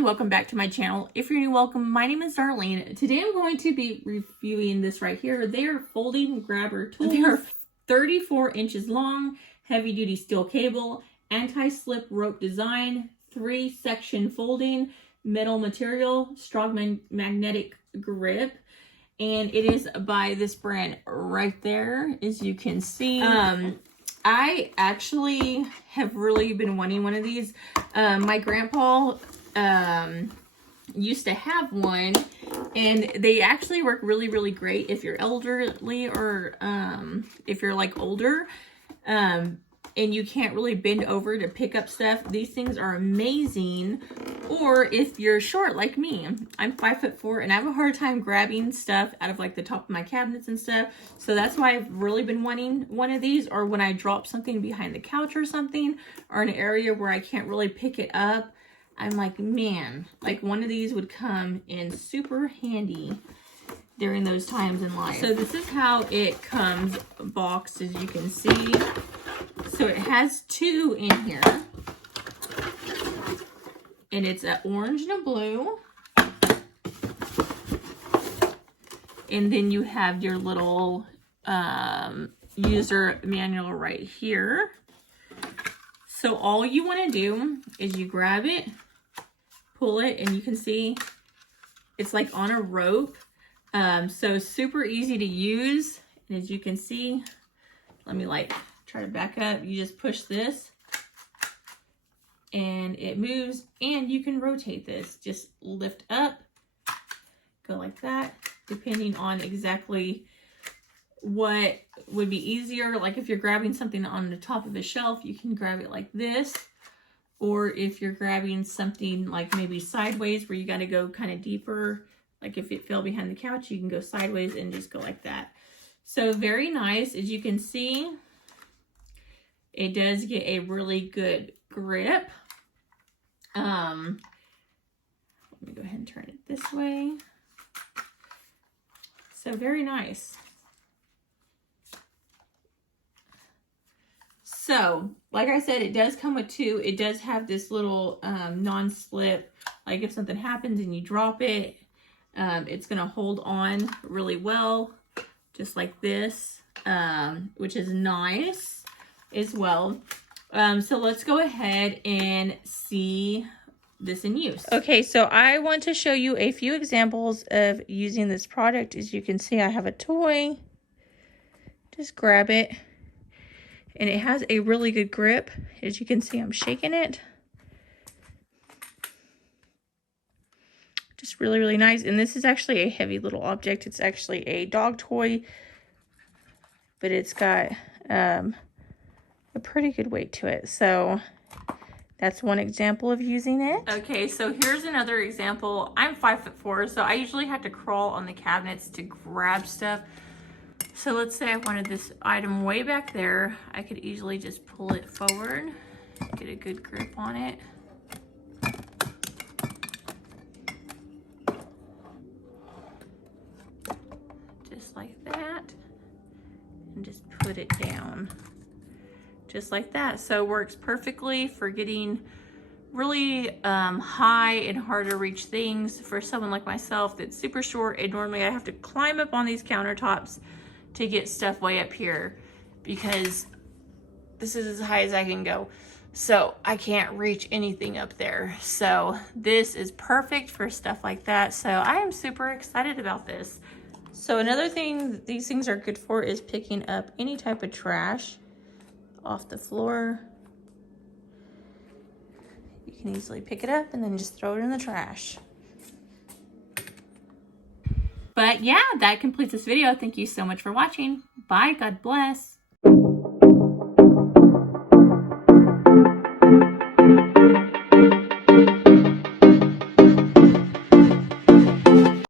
Welcome back to my channel. If you're new, welcome. My name is Darlene. Today I'm going to be reviewing this right here. They are folding grabber tools. They are 34 inches long, heavy duty steel cable, anti-slip rope design, 3-section folding, metal material, strong magnetic grip, and it is by this brand right there, as you can see. I actually have really been wanting one of these. My grandpa used to have one, and they actually work really great if you're elderly or if you're like older and you can't really bend over to pick up stuff. These things are amazing. Or if you're short like me, I'm 5'4" and I have a hard time grabbing stuff out of like the top of my cabinets and stuff. So that's why I've really been wanting one of these. Or when I drop something behind the couch or something, or an area where I can't really pick it up, I'm like, man, like one of these would come in super handy during those times in life. So this is how it comes boxed, as you can see. So it has two in here, and it's an orange and a blue. And then you have your little user manual right here. So all you want to do is you grab it, pull it, and you can see it's like on a rope. So super easy to use. And as you can see, let me like try to back up. You just push this and it moves, and you can rotate this. Just lift up, go like that, depending on exactly what would be easier. Like if you're grabbing something on the top of a shelf, you can grab it like this. Or if you're grabbing something like maybe sideways where you got to go kind of deeper, like if it fell behind the couch, you can go sideways and just go like that. So very nice. As you can see, it does get a really good grip. Let me go ahead and turn it this way. So very nice. So, like I said, it does come with two. It does have this little non-slip, like if something happens and you drop it, it's going to hold on really well, just like this, which is nice as well. So let's go ahead and see this in use. Okay, so I want to show you a few examples of using this product. As you can see, I have a toy. Just grab it. And it has a really good grip. As you can see, I'm shaking it. Just really nice. And this is actually a heavy little object. It's actually a dog toy, but it's got a pretty good weight to it. So that's one example of using it. Okay, so here's another example. I'm 5'4", so I usually have to crawl on the cabinets to grab stuff. So let's say I wanted this item way back there. I could easily just pull it forward, get a good grip on it. Just like that. And just put it down. Just like that. So it works perfectly for getting really high and hard to reach things. For someone like myself that's super short, and normally I have to climb up on these countertops to get stuff way up here because this is as high as I can go. So I can't reach anything up there. So this is perfect for stuff like that. So I am super excited about this. So another thing these things are good for is picking up any type of trash off the floor. You can easily pick it up and then just throw it in the trash. But yeah, that completes this video. Thank you so much for watching. Bye. God bless.